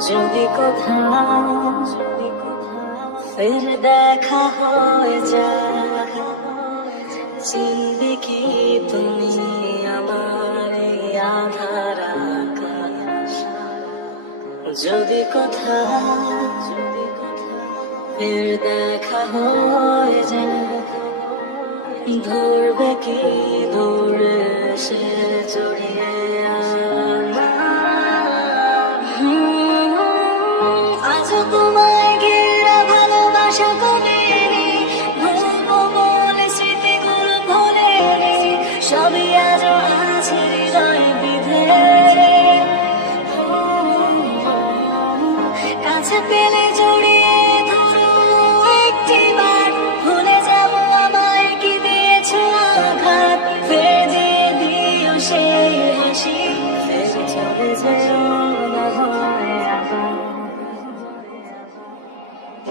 যদি কোথাও ফের দেখা হয়ে যায় চিনবে কি তুমি আমার আধার আকাশ? যদি কোথাও ফের দেখা হয়ে যায়, ধরবে কি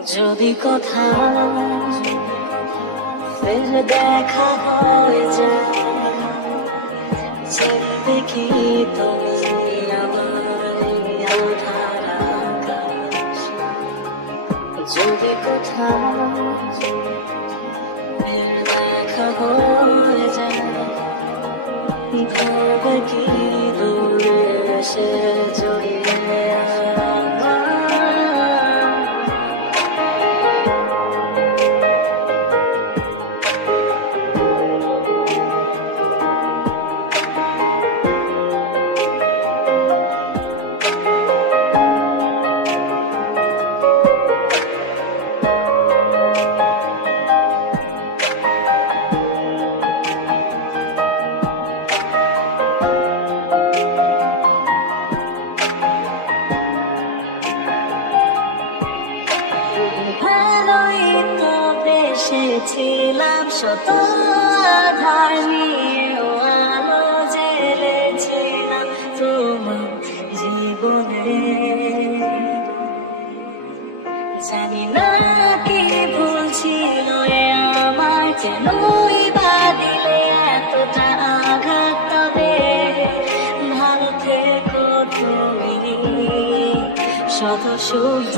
যদি কোথাও ফের দেখা হয়ে যায় চিনবে কি তুমি? যদি কোথাও ফের দেখা হয়ে যায় ধরবে কি দূরে সে বেসেছিলাম শত আধার আলো জেলেছিলাম তোমার জীবনে। জানি না কি ভুল ছিল এ আমার কেনই বা এতটা শত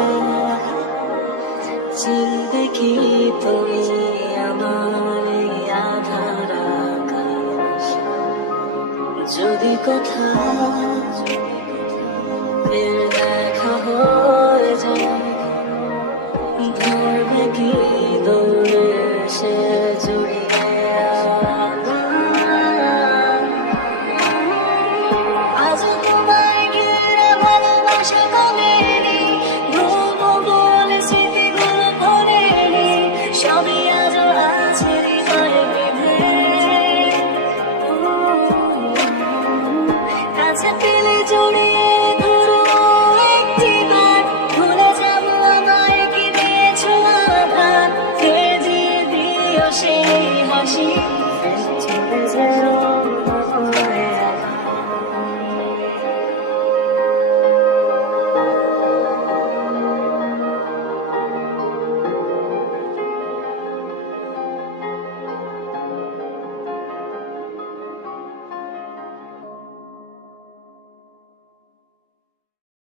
কি তুমি আমার আধার? যদি কোথাও ফের দেখা হয়ে যায় কি দৌড়ে সে কমেনি